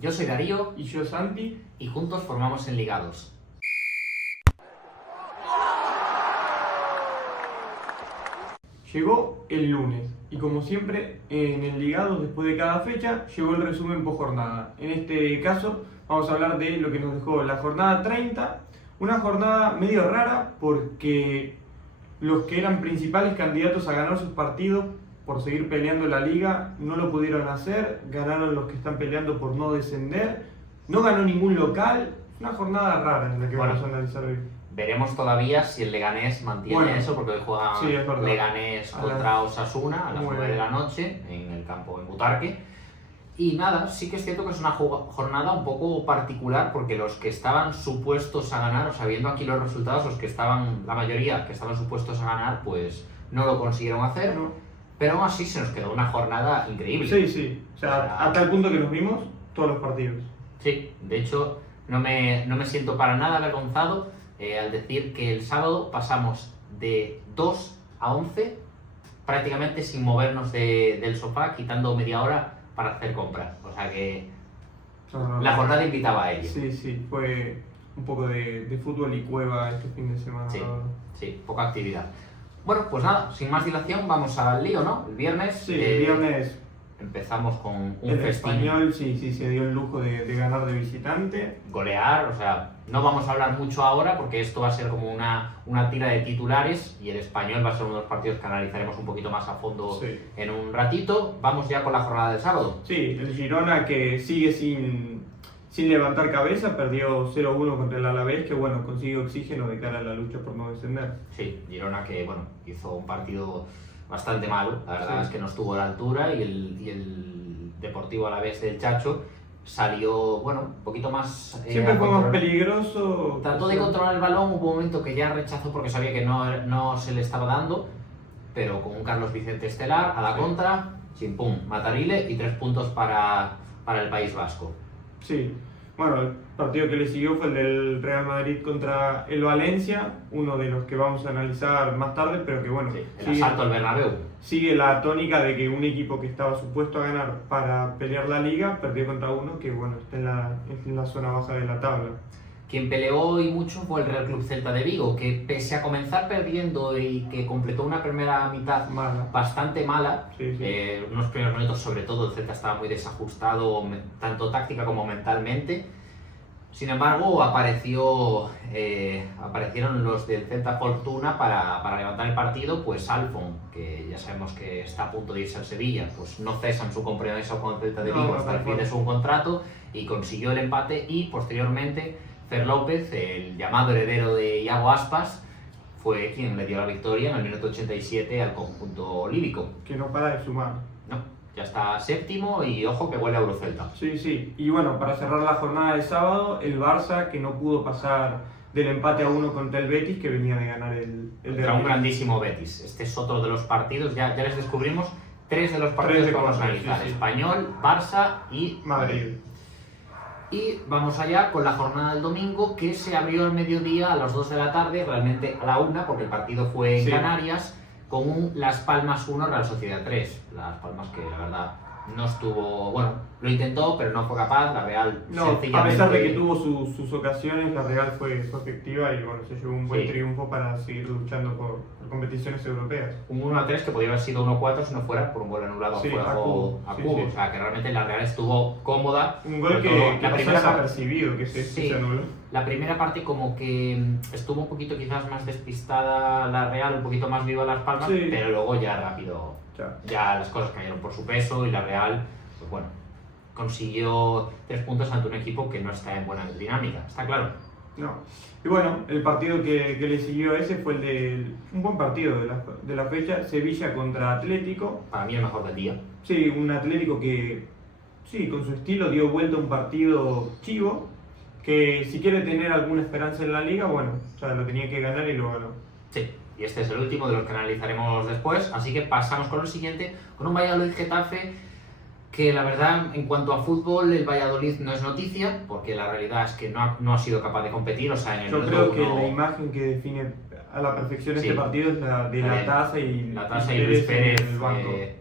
Yo soy Darío Y yo, Santi. y juntos formamos Enligados. Llegó el lunes y como siempre en el ligado después de cada fecha llegó el resumen por jornada. En este caso vamos a hablar de lo que nos dejó la jornada 30, una jornada medio rara porque los que eran principales candidatos a ganar sus partidos por seguir peleando la liga no lo pudieron hacer, ganaron los que están peleando por no descender, no ganó ningún local, una jornada rara en la que vamos a analizar hoy. Veremos todavía si el Leganés mantiene eso, porque hoy juega Leganés contra Osasuna a las 9 de la noche en el campo en Butarque. Y nada, sí que es cierto que es una jornada un poco particular porque los que estaban supuestos a ganar, o sea, viendo aquí los resultados, los que estaban, la mayoría que estaban supuestos a ganar, pues no lo consiguieron hacer. No. Pero aún así se nos quedó una jornada increíble. Sí. O sea, a tal punto que nos vimos todos los partidos. Sí, de hecho, no me siento para nada avergonzado al decir que el sábado pasamos de 2 a 11 prácticamente sin movernos del sofá, quitando media hora para hacer compras. O sea que la jornada invitaba a ello. Sí, fue un poco de fútbol y cueva este fin de semana. Sí, poca actividad. Bueno, pues nada, sin más dilación vamos al lío, ¿no? El viernes. Sí, el viernes empezamos con un el festín. Español sí se dio el lujo de ganar de visitante. Golear, o sea, no vamos a hablar mucho ahora porque esto va a ser como una tira de titulares y el Español va a ser uno de los partidos que analizaremos un poquito más a fondo en un ratito. Vamos ya con la jornada del sábado. Sí, el Girona que sigue sin levantar cabeza, perdió 0-1 contra el Alavés, que bueno, consiguió oxígeno de cara a la lucha por no descender. Sí, Girona que bueno, hizo un partido bastante malo, la verdad es que no estuvo a la altura y el Deportivo Alavés del Chacho salió, bueno, un poquito más... Siempre fue más peligroso. Trató de controlar el balón, hubo un momento que ya rechazó porque sabía que no se le estaba dando, pero con un Carlos Vicente estelar a la contra, chimpum, Matarile y 3 puntos para el País Vasco. Sí, bueno, el partido que le siguió fue el del Real Madrid contra el Valencia, uno de los que vamos a analizar más tarde, pero que bueno, el asalto al Bernabéu. Sigue la tónica de que un equipo que estaba supuesto a ganar para pelear la liga, perdió contra uno que bueno, está en la zona baja de la tabla. Quien peleó y mucho fue el Real Club Celta de Vigo, que pese a comenzar perdiendo y que completó una primera mitad bastante mala, unos primeros minutos sobre todo el Celta estaba muy desajustado, tanto táctica como mentalmente. Sin embargo, aparecieron los del Celta Fortuna para levantar el partido, pues Alfon, que ya sabemos que está a punto de irse al Sevilla, pues no cesan su compromiso con el Celta de Vigo hasta el fin de su contrato y consiguió el empate y posteriormente Fer López, el llamado heredero de Iago Aspas, fue quien le dio la victoria en el minuto 87 al conjunto líbico. Que no para de sumar. No, ya está séptimo y ojo que huele a Eurocelta. Sí, y bueno, para cerrar la jornada de sábado, el Barça que no pudo pasar del empate a 1 contra el Betis, que venía de ganar el contra un grandísimo Betis. Este es otro de los partidos, ya les descubrimos 3 de los partidos que vamos a analizar. Español, Barça y Madrid. Y vamos allá con la jornada del domingo, que se abrió al mediodía a las 2 de la tarde, realmente a la 1, porque el partido fue en Canarias, con un Las Palmas 1, Real Sociedad 3. Las Palmas que la verdad no estuvo... Bueno, lo intentó, pero no fue capaz. La Real sencillamente... A pesar de que tuvo sus ocasiones, la Real fue efectiva y bueno, se llevó un buen triunfo para seguir luchando por competiciones europeas. Un 1-3 que podría haber sido 1-4 si no fuera por un gol anulado a Cubo. O sea, que realmente la Real estuvo cómoda. Un gol que pasó desapercibido, que se anuló. La primera parte como que estuvo un poquito quizás más despistada la Real, un poquito más viva Las Palmas, pero luego ya rápido, ya las cosas cayeron por su peso y la Real, pues bueno, consiguió 3 puntos ante un equipo que no está en buena dinámica, ¿está claro? No. Y bueno, el partido que le siguió a ese fue un buen partido de la fecha, Sevilla contra Atlético. Para mí el mejor del día. Sí, un Atlético que, con su estilo dio vuelta a un partido chivo, que si quiere tener alguna esperanza en la liga, bueno, o sea, lo tenía que ganar y lo ganó. Sí, y este es el último de los que analizaremos después, así que pasamos con el siguiente, con un Valladolid-Getafe, que la verdad, en cuanto a fútbol, el Valladolid no es noticia, porque la realidad es que no ha sido capaz de competir, o sea, en el Yo creo que la imagen que define a la perfección este partido es la de la Taza y Luis Pérez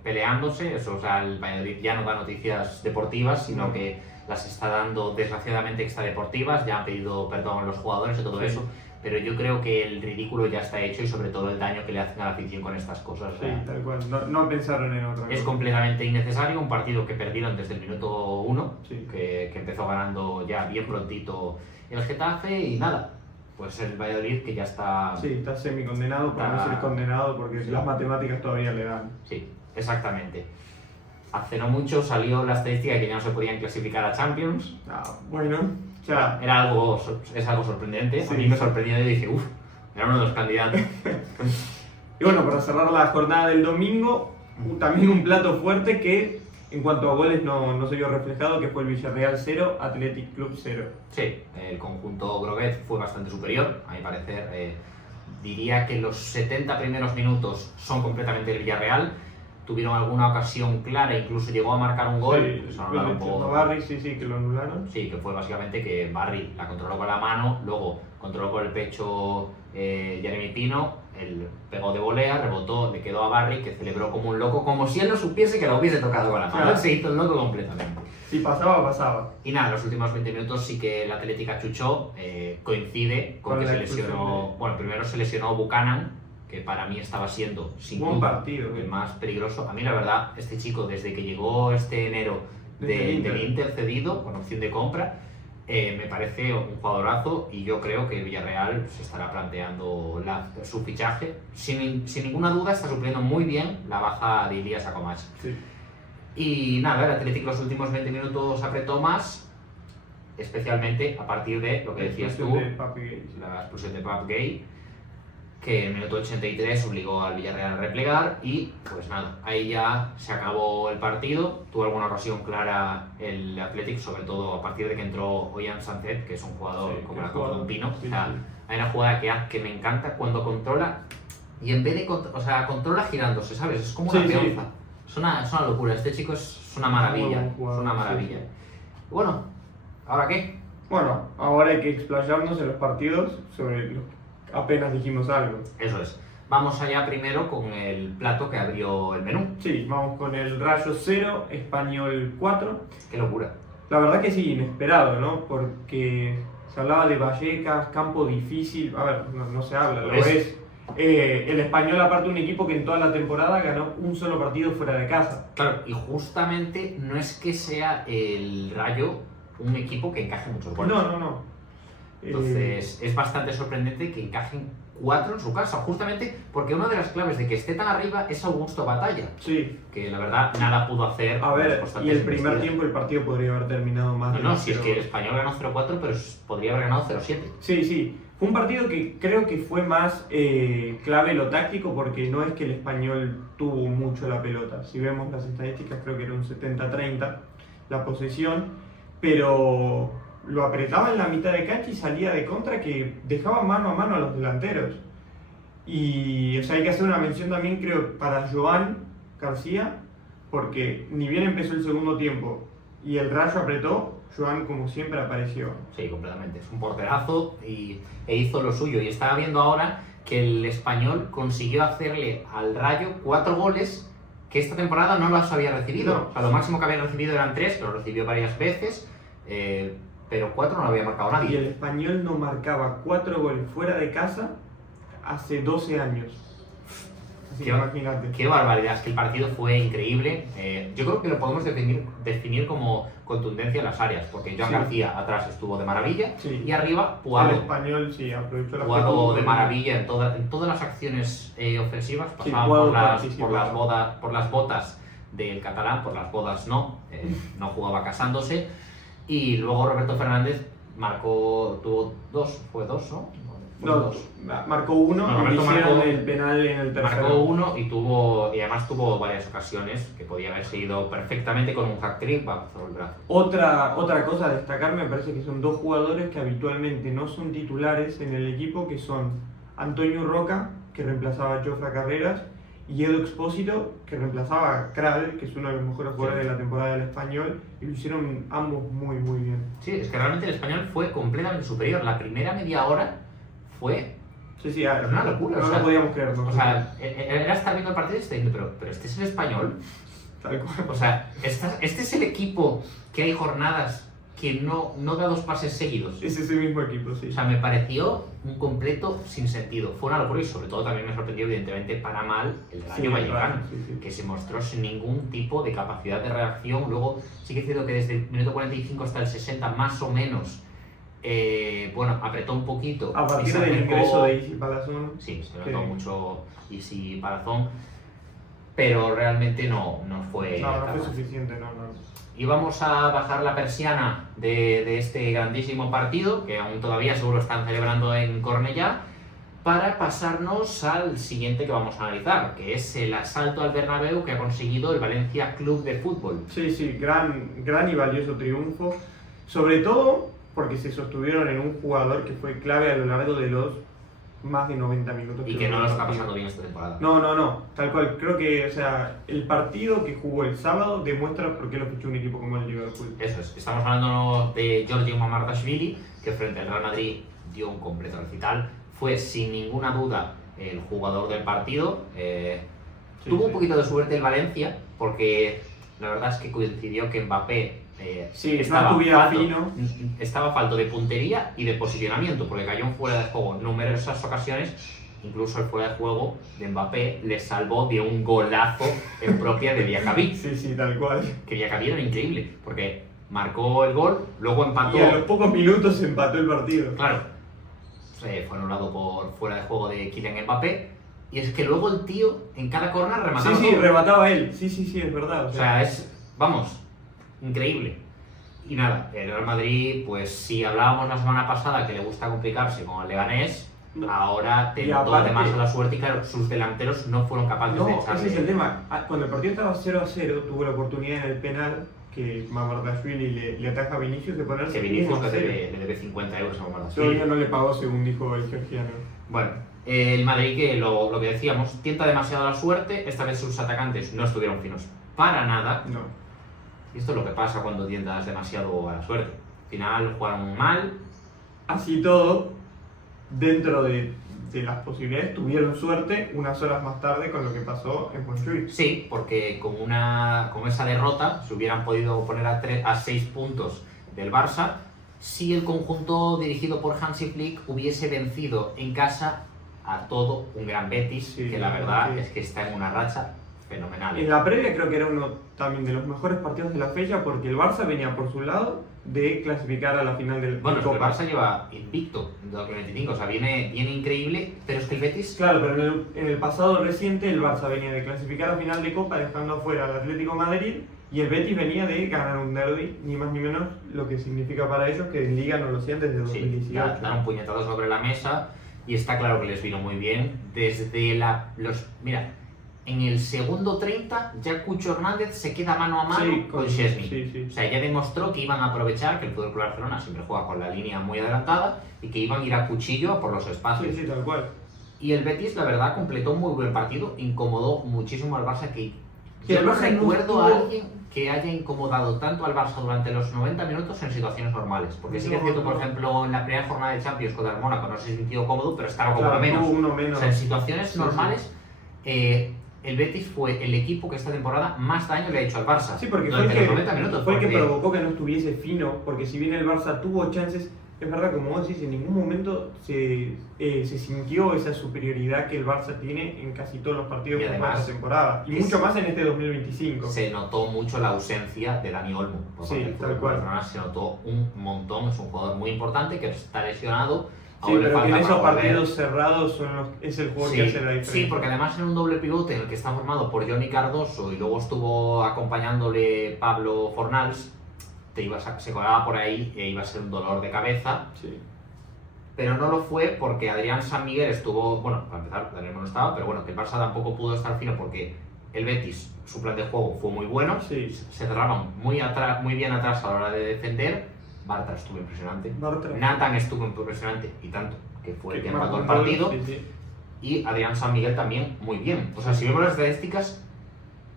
peleándose, eso, o sea, el Valladolid ya no da noticias deportivas, sino que las está dando desgraciadamente extradeportivas, ya han pedido perdón a los jugadores y todo eso, pero yo creo que el ridículo ya está hecho y sobre todo el daño que le hacen a la afición con estas cosas. Sí, tal cual, no pensaron en otra cosa. Es completamente innecesario, un partido que perdieron desde el minuto 1, que empezó ganando ya bien prontito el Getafe y nada. Pues el Valladolid que ya está... Sí, está semi-condenado, por no ser condenado, porque las matemáticas todavía le dan. Sí, exactamente. Hace no mucho salió la estadística de que ya no se podían clasificar a Champions. Bueno, ya... Es algo sorprendente. A mí me sorprendió y dije, uff, era uno de los candidatos. Y bueno, para cerrar la jornada del domingo, también un plato fuerte que... En cuanto a goles no se vio reflejado, que fue el Villarreal 0, Athletic Club 0. Sí, el conjunto Groguet fue bastante superior, a mi parecer. Diría que los 70 primeros minutos son completamente del Villarreal. Tuvieron alguna ocasión clara, incluso llegó a marcar un gol. Sí, Barry, sí, que lo anularon. Sí, que fue básicamente que Barry la controló con la mano, luego controló con el pecho Jeremy Pino, él pegó de volea, rebotó, le quedó a Barry, que celebró como un loco, como si él no supiese que lo hubiese tocado con la mano. Claro. Se hizo el loco completamente. Si pasaba, pasaba. Y nada, los últimos 20 minutos sí que el Atlético achuchó, coincide con que se lesionó... Bueno, primero se lesionó Buchanan, que para mí estaba siendo sin duda el más peligroso. A mí la verdad, este chico desde que llegó este enero del Inter cedido, con opción de compra, me parece un jugadorazo y yo creo que el Villarreal se estará planteando su fichaje. Sin ninguna duda está supliendo muy bien la baja de Ilias Akomach. Sí. Y nada, el Atlético los últimos 20 minutos apretó más, especialmente a partir de lo que decías tú, la expulsión de Pape Gay, que en el minuto 83 obligó al Villarreal a replegar y pues nada, ahí ya se acabó el partido. Tuvo alguna ocasión clara el Athletic, sobre todo a partir de que entró Ollán Sánchez, que es un jugador como la copa de un pino. O sea, hay una jugada que me encanta cuando controla y en vez de controla girándose, ¿sabes? Es como una peonza. Es una locura, este chico es una maravilla, es una maravilla. Y bueno, ¿ahora qué? Bueno, ahora hay que explayarnos en los partidos sobre los apenas dijimos algo. Eso es. Vamos allá primero con el plato que abrió el menú. Sí, vamos con el Rayo 0, Español 4. Qué locura. La verdad que sí, inesperado, ¿no? Porque se hablaba de Vallecas, campo difícil. A ver, no se habla, lo es. El Español, aparte, un equipo que en toda la temporada ganó un solo partido fuera de casa. Claro, y justamente no es que sea el Rayo un equipo que encaje muchos goles. No. Entonces es bastante sorprendente que encajen 4 en su casa, justamente porque una de las claves de que esté tan arriba es Augusto Batalla. Sí. Que la verdad nada pudo hacer. A ver, y el primer tiempo el partido podría haber terminado más. No, si es que el Español ganó 0-4, pero podría haber ganado 0-7. Sí. Fue un partido que creo que fue más clave lo táctico, porque no es que el Español tuvo mucho la pelota. Si vemos las estadísticas, creo que era un 70-30 la posesión, pero lo apretaba en la mitad de cancha y salía de contra que dejaba mano a mano a los delanteros. Y hay que hacer una mención también, creo, para Joan García, porque ni bien empezó el segundo tiempo y el Rayo apretó, Joan como siempre apareció. Sí, completamente. Es un porterazo e hizo lo suyo. Y estaba viendo ahora que el Español consiguió hacerle al Rayo 4 goles que esta temporada no los había recibido. No. O sea, lo máximo que había recibido eran 3, pero lo recibió varias veces. Pero 4 no lo había marcado nadie. Y el Español no marcaba 4 goles fuera de casa hace 12 años. Así que imagínate. Qué barbaridad, es que el partido fue increíble. Yo creo que lo podemos definir como contundencia en las áreas, porque Joan García atrás estuvo de maravilla y arriba Puado. El Español aprovechó la Puado de maravilla en todas las acciones ofensivas, pasaba por las botas del catalán, por las bodas no jugaba casándose. Y luego Roberto Fernández tuvo 2, fue 2, ¿no? Marcó 1, hicieron el penal en el tercero. Marcó 1 y además tuvo varias ocasiones que podía haber seguido perfectamente con un hat-trick bajo el brazo. Otra cosa a destacar, me parece que son 2 jugadores que habitualmente no son titulares en el equipo, que son Antonio Roca, que reemplazaba a Jofre Carreras, y Edu Expósito, que reemplazaba a Kral, que es uno de los mejores jugadores de la temporada del Español, y lo hicieron ambos muy bien. Sí, es que realmente el Español fue completamente superior. La primera media hora fue una locura. No lo podíamos creer. O sea, era estar viendo el partido y estar diciendo, pero este es el Español. Tal cual. O sea, este es el equipo que hay jornadas que no da 2 pases seguidos. Es ese mismo equipo, sí. O sea, me pareció un completo sin sentido. Fue una locura y sobre todo también me sorprendió evidentemente para mal el Rayo Vallecano, que se mostró sin ningún tipo de capacidad de reacción. Luego sí que es cierto que desde el minuto 45 hasta el 60 más o menos, bueno, apretó un poquito. A partir del ingreso de Isi Palazón. Sí, se notó mucho Isi Palazón, pero realmente no fue... No fue suficiente, no. Y vamos a bajar la persiana de este grandísimo partido, que aún todavía seguro están celebrando en Cornellá, para pasarnos al siguiente que vamos a analizar, que es el asalto al Bernabéu que ha conseguido el Valencia Club de Fútbol. Sí, gran y valioso triunfo, sobre todo porque se sostuvieron en un jugador que fue clave a lo largo de los más de 90 minutos. Y que no lo está pasando bien esta temporada. No, tal cual. Creo que, o sea, el partido que jugó el sábado demuestra por qué lo fichó un equipo como el Liverpool. Eso es. Estamos hablando de Giorgio Mamardashvili, que frente al Real Madrid dio un completo recital. Fue sin ninguna duda el jugador del partido. Tuvo un poquito de suerte el Valencia, porque la verdad es que coincidió que Mbappé estaba falto de puntería y de posicionamiento, porque cayó en fuera de juego en numerosas ocasiones. Incluso el fuera de juego de Mbappé le salvó de un golazo en propia de Diacabí. Sí, tal cual. Que Diacabí era increíble, porque marcó el gol, luego empató. Y a los pocos minutos empató el partido. Claro. Fue anulado por fuera de juego de Kylian Mbappé. Y es que luego el tío en cada corner remataba. Sí, remataba él. Sí, es verdad. O sea, vamos, increíble. Y nada, el Real Madrid, pues si hablábamos la semana pasada que le gusta complicarse con el Leganés, ahora tentó además a la suerte y claro, sus delanteros no fueron capaces de echarle. Ese es el tema. Cuando el partido estaba 0-0, tuvo la oportunidad en el penal que Mamardashvili le ataja a Vinicius de ponerse. Que Vinicius le debe 50 euros a Mamardashvili. Todavía no le pagó, según dijo el georgiano. Bueno, el Madrid, que lo que decíamos, tienta demasiado la suerte. Esta vez sus atacantes no estuvieron finos para nada. No. Y esto es lo que pasa cuando tientas demasiado a la suerte. Al final jugaron mal. Así todo, dentro de las posibilidades, tuvieron suerte unas horas más tarde con lo que pasó en Montjuic. Sí, porque con esa derrota se hubieran podido poner a 6 puntos del Barça si el conjunto dirigido por Hansi Flick hubiese vencido en casa a todo un gran Betis, que la verdad es que está en una racha fenomenal. En la previa creo que era uno también de los mejores partidos de la fecha, porque el Barça venía por su lado de clasificar a la final del Bueno, es que el Barça lleva invicto en 2025, o sea, viene increíble, pero es que el Betis... Claro, pero en el pasado reciente el Barça venía de clasificar a la final de Copa dejando afuera al Atlético de Madrid, y el Betis venía de ganar un derbi, ni más ni menos lo que significa para ellos que en Liga no lo hacían desde 2018. Sí, dan un puñetazo sobre la mesa y está claro que les vino muy bien desde Mira, en el segundo 30 ya Cucho Hernández se queda mano a mano con Szczęsny. Sí. O sea, ya demostró que iban a aprovechar que el FC Barcelona siempre juega con la línea muy adelantada y que iban a ir a cuchillo por los espacios. Sí, tal cual. Y el Betis, la verdad, completó un muy buen partido, incomodó muchísimo al Barça, que yo no recuerdo a alguien que haya incomodado tanto al Barça durante los 90 minutos en situaciones normales. Porque sí que es cierto, por ejemplo, en la primera jornada de Champions contra el Mónaco no se sintió cómodo, pero estaba como uno menos. O sea, en situaciones normales, el Betis fue el equipo que esta temporada más daño le ha hecho al Barça. Sí, porque durante los 90 minutos. Fue el que provocó que no estuviese fino, porque si bien el Barça tuvo chances, es verdad, como vos decís, en ningún momento se sintió esa superioridad que el Barça tiene en casi todos los partidos de la temporada. Y mucho más en este 2025. Se notó mucho la ausencia de Dani Olmo. Sí, tal cual. Se notó un montón, es un jugador muy importante que está lesionado. Sí, pero que en esos partidos cerrados es el jugador que hace la diferencia. Sí, porque además en un doble pivote en el que está formado por Johnny Cardoso y luego estuvo acompañándole Pablo Fornals, se colaba por ahí e iba a ser un dolor de cabeza. Sí. Pero no lo fue porque Adrián San Miguel estuvo, bueno, para empezar, Daniel no estaba, pero bueno, que el Barça tampoco pudo estar fino porque el Betis, su plan de juego fue muy bueno, se cerraban muy bien atrás a la hora de defender. Bartra estuvo impresionante, Nathan estuvo impresionante y tanto, que fue el que empató el partido, y Adrián San Miguel también muy bien. O sea, si vemos las estadísticas,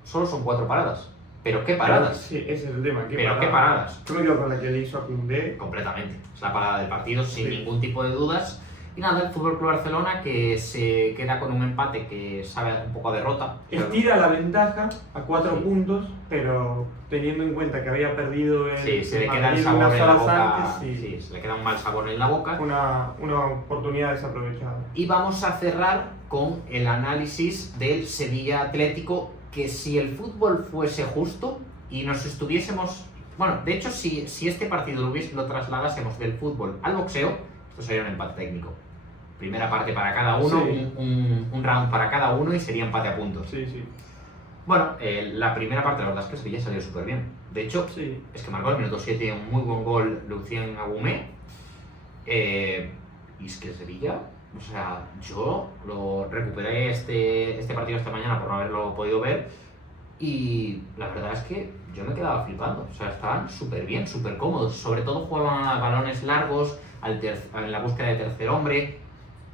solo son 4 paradas. ¿Pero qué paradas? Sí, ese es el tema. ¿Qué paradas? Yo me quedo con la que le hizo a Koundé. Completamente. Es la parada del partido, sin ningún tipo de dudas. Y nada, el FC Barcelona que se queda con un empate que sabe un poco a derrota. Estira la ventaja a 4 puntos, pero teniendo en cuenta que había perdido el Sí, se le queda el Madrid sabor unas en la horas boca. antes, Sí, se le queda un mal sabor en la boca. una oportunidad desaprovechada. Y vamos a cerrar con el análisis del Sevilla Atlético, que si el fútbol fuese justo y nos estuviésemos... Bueno, de hecho, si este partido lo trasladásemos del fútbol al boxeo, esto sería un empate técnico. Primera parte para cada uno, Sí. un round para cada uno y sería empate a puntos. Sí, sí. Bueno, la primera parte la verdad es que el Sevilla salió súper bien. De hecho, Sí. es que marcó el minuto 7 un muy buen gol Lucien Agumé. Y es que el Sevilla, o sea, yo lo recuperé este partido esta mañana por no haberlo podido ver. Y la verdad es que yo me quedaba flipando. O sea, estaban súper bien, súper cómodos. Sobre todo jugaban a balones largos, en la búsqueda de tercer hombre,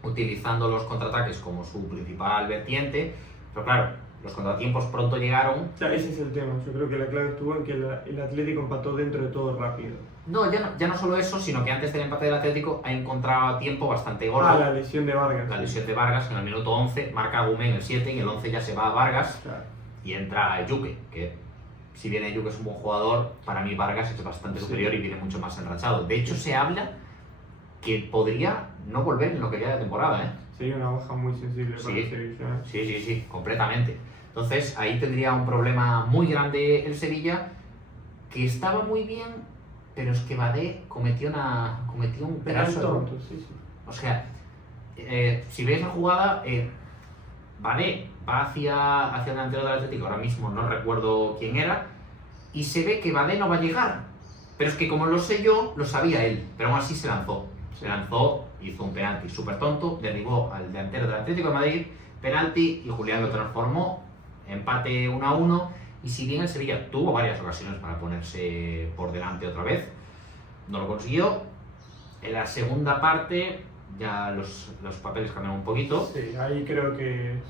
utilizando los contraataques como su principal vertiente. Pero claro, los contratiempos pronto llegaron. O sea, ese es el tema. Yo creo que la clave estuvo en que el Atlético empató dentro de todo rápido. No, ya no solo eso, sino que antes del empate del Atlético ha encontrado tiempo bastante gordo. La lesión de Vargas. La lesión de Vargas en el minuto 11, marca Agumé en el 7 y en el 11 ya se va a Vargas. Claro. Y entra Yuke, que si bien Yuke es un buen jugador, para mí Vargas es bastante superior y viene mucho más enrachado. De hecho, se habla que podría no volver en lo que queda de temporada, ¿eh? Sería una baja muy sensible para el Sevilla. Sí, completamente. Entonces, ahí tendría un problema muy grande el Sevilla, que estaba muy bien, pero es que Badé cometió un pedazo de error. Tonto, sí. O sea, si veis la jugada, Badé va hacia el delantero del Atlético, ahora mismo no recuerdo quién era, y se ve que Badé no va a llegar. Pero es que como lo sé yo, lo sabía él, pero aún así se lanzó. Se lanzó, hizo un penalti súper tonto, derribó al delantero del Atlético de Madrid, penalti, y Julián lo transformó, empate 1-1, y si bien el Sevilla tuvo varias ocasiones para ponerse por delante otra vez, no lo consiguió. En la segunda parte ya los papeles cambiaron un poquito. Sí, ahí creo que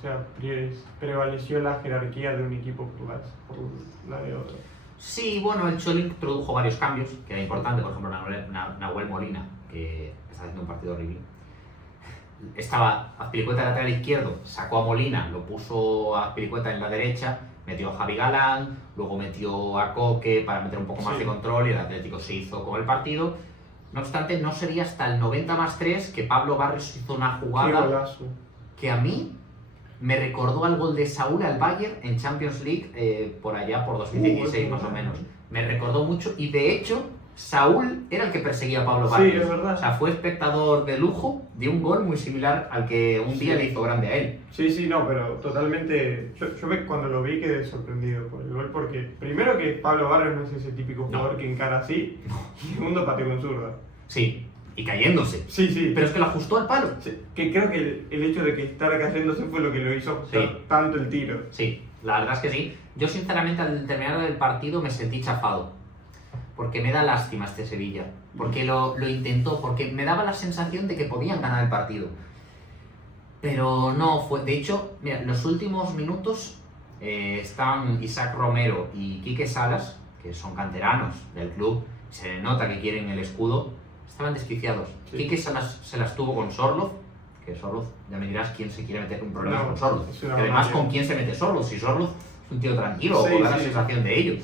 prevaleció la jerarquía de un equipo por la de otro. Sí, bueno, el Cholo introdujo varios cambios, que era importante, por ejemplo, Nahuel Molina, que está haciendo un partido horrible. Estaba Azpilicueta de lateral izquierdo, sacó a Molina, lo puso a Azpilicueta en la derecha, metió a Javi Galán, luego metió a Coque para meter un poco más de control y el Atlético se hizo con el partido. No obstante, no sería hasta el 90+3 que Pablo Barrios hizo una jugada que a mí me recordó al gol de Saúl al Bayern en Champions League por allá por 2016 más o menos. Me recordó mucho y de hecho Saúl era el que perseguía a Pablo Barrios. Sí, es verdad. O sea, fue espectador de lujo de un gol muy similar al que un día le hizo grande a él. Sí, no, pero totalmente. Yo cuando lo vi quedé sorprendido por el gol porque primero que Pablo Barrios no es ese típico jugador que encara así y segundo pateó con zurda. Sí, y cayéndose. Sí. Pero es que lo ajustó al palo. Sí, que creo que el hecho de que estara cayéndose fue lo que lo hizo ajustar tanto el tiro. Sí, la verdad es que sí. Yo sinceramente al terminar el partido me sentí chafado. Porque me da lástima este Sevilla. Porque lo intentó, porque me daba la sensación de que podían ganar el partido. Pero no fue. De hecho, mira, los últimos minutos están Isaac Romero y Quique Salas, que son canteranos del club, se nota que quieren el escudo. Estaban desquiciados. Sí. Quique se las tuvo con Sorloz, que Sorloz, ya me dirás quién se quiere meter un problema con Sorloz. Además, ¿con quién se mete Sorloz? Si Sorloz es un tío tranquilo, o da la sensación de ello.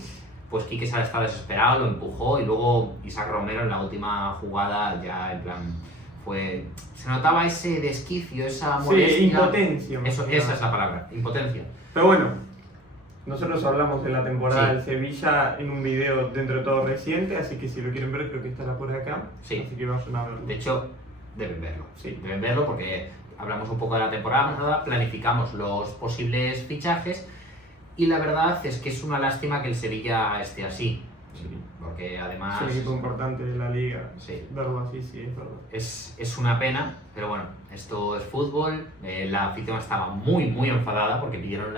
Pues Quique Sala estaba desesperado, lo empujó y luego Isaac Romero en la última jugada ya en plan fue... Se notaba ese desquicio, esa molestia. Sí, impotencia. Esa es la palabra, impotencia. Pero bueno, nosotros hablamos de la temporada del Sevilla en un video dentro de todo reciente, así que si lo quieren ver creo que estará por acá. Sí. Así que vayan a verlo. De hecho, deben verlo porque hablamos un poco de la temporada, planificamos los posibles fichajes y la verdad es que es una lástima que el Sevilla esté así. Porque además... Es un equipo importante de la liga. Sí. Verlo así, sí, es verdad. Es una pena, pero bueno, esto es fútbol. La afición estaba muy enfadada porque pidieron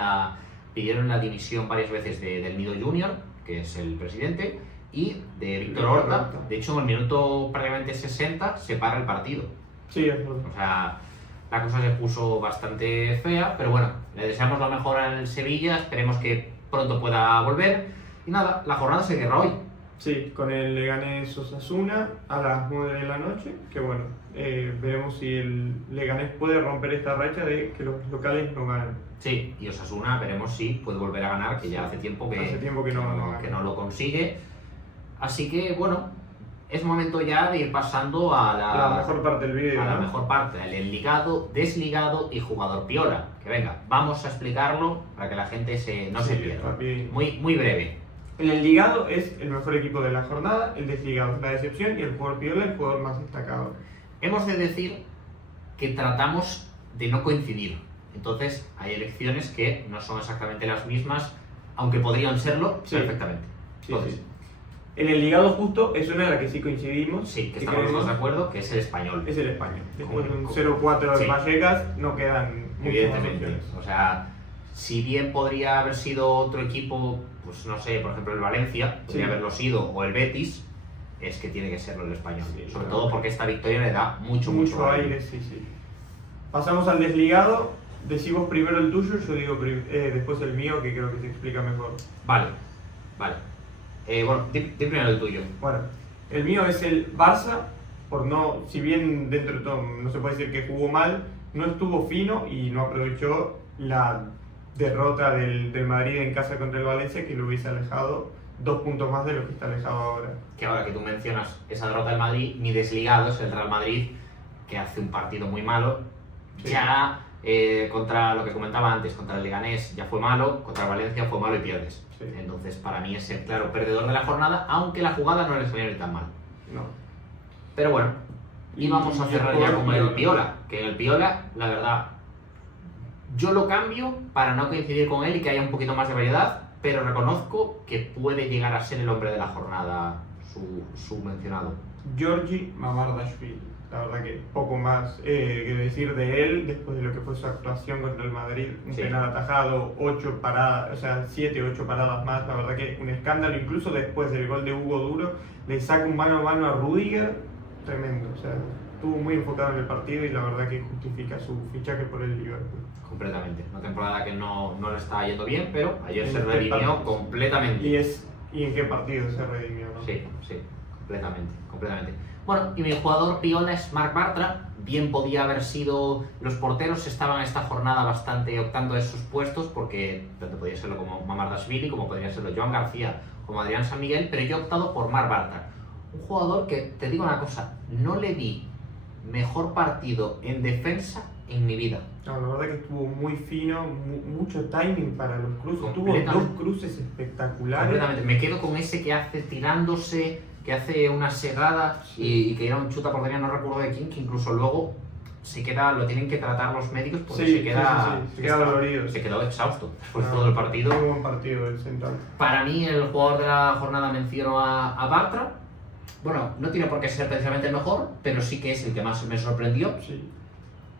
la dimisión varias veces del Nido Junior, que es el presidente, y de Víctor Horta. De hecho, en el minuto prácticamente 60 se para el partido. Sí, es verdad. O sea, la cosa se puso bastante fea, pero bueno, le deseamos lo mejor al Sevilla, esperemos que pronto pueda volver. Y nada, la jornada se cierra hoy. Sí, con el Leganés Osasuna a las 9 de la noche, que bueno, veremos si el Leganés puede romper esta racha de que los locales no ganan. Sí, y Osasuna veremos si puede volver a ganar, que ya hace tiempo que no lo consigue. Así que bueno, es momento ya de ir pasando a la mejor parte del vídeo. A la mejor parte, el enligado, desligado y jugador piola. Que venga, vamos a explicarlo para que la gente no se pierda. Muy breve. El enligado es el mejor equipo de la jornada, el desligado es la decepción y el jugador piola el jugador más destacado. Hemos de decir que tratamos de no coincidir. Entonces hay elecciones que no son exactamente las mismas, aunque podrían serlo perfectamente. Entonces, el enligado justo es una en la que sí coincidimos. Sí, que estamos todos de acuerdo, que es el Español. Es el Español. Después de un 0-4 de Vallecas no quedan muchas opciones. O sea, si bien podría haber sido otro equipo, pues no sé, por ejemplo el Valencia, podría haberlo sido, o el Betis, es que tiene que serlo el Español. Sobre todo porque esta victoria le da mucho aire. Sí. Pasamos al desligado. Decimos primero el tuyo, yo digo después el mío, que creo que se explica mejor. Vale. Bueno, di primero el tuyo. Bueno, el mío es el Barça, si bien dentro de todo no se puede decir que jugó mal, no estuvo fino y no aprovechó la derrota del Madrid en casa contra el Valencia, que lo hubiese alejado 2 puntos más de lo que está alejado ahora. Que ahora que tú mencionas esa derrota del Madrid, mi desligado es el Real Madrid, que hace un partido muy malo. Sí. Ya contra lo que comentaba antes, contra el Leganés ya fue malo, contra el Valencia fue malo y pierdes. Sí. Entonces para mí es el claro perdedor de la jornada, aunque la jugada no le salió ni tan mal. No. Pero bueno, y vamos a cerrar ya con el Piola, que en el Piola, la verdad, yo lo cambio para no coincidir con él y que haya un poquito más de variedad, pero reconozco que puede llegar a ser el hombre de la jornada, su mencionado. Giorgi Mamardashvili. La verdad que poco más que decir de él después de lo que fue su actuación contra el Madrid. Un penal atajado, 8 paradas, o sea, 7 u 8 paradas más. La verdad que un escándalo. Incluso después del gol de Hugo Duro, le saca un mano a mano a Rüdiger. Tremendo. O sea, estuvo muy enfocado en el partido y la verdad que justifica su fichaje por el Liverpool. Completamente. Una temporada que no le está yendo bien, pero ayer se redimió completamente. ¿Y en qué partido se redimió? ¿No? Sí, completamente. Bueno, y mi jugador piola es Marc Bartra. Bien podía haber sido... Los porteros estaban esta jornada bastante optando a esos puestos, porque tanto podía serlo como Mamardashvili, como podría serlo Joan García, como Adrián San Miguel, pero yo he optado por Marc Bartra. Un jugador que, te digo una cosa, no le vi mejor partido en defensa en mi vida. No, la verdad que estuvo muy fino, mucho timing para los cruces. Tuvo 2 cruces espectaculares. Completamente. Me quedo con ese que hace tirándose, que hace una segada y que era un chuta por dentro, no recuerdo de quién, que incluso luego lo tienen que tratar los médicos porque se queda dolorido. Se quedó exhausto después de todo el partido. Muy buen partido el central. Para mí, el jugador de la jornada menciono a Bartra. Bueno, no tiene por qué ser precisamente el mejor, pero sí que es el que más me sorprendió. Sí.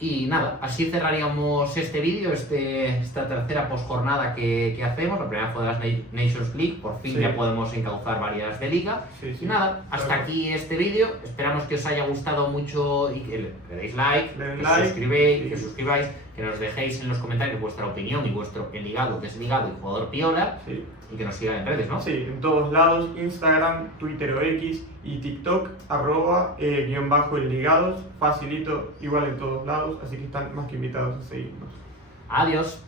Y nada, así cerraríamos este vídeo, esta tercera posjornada que hacemos. La primera fue de las Nations League, por fin ya podemos encauzar varias de liga. Y nada, hasta aquí este vídeo. Esperamos que os haya gustado mucho y que le deis like, que suscribáis, que nos dejéis en los comentarios vuestra opinión y vuestro enligado, desligado y jugador piola. Y que nos sigan en redes, ¿no? Sí, en todos lados, Instagram, Twitter o X y TikTok, @_enligados, facilito, igual en todos lados, así que están más que invitados a seguirnos. Adiós.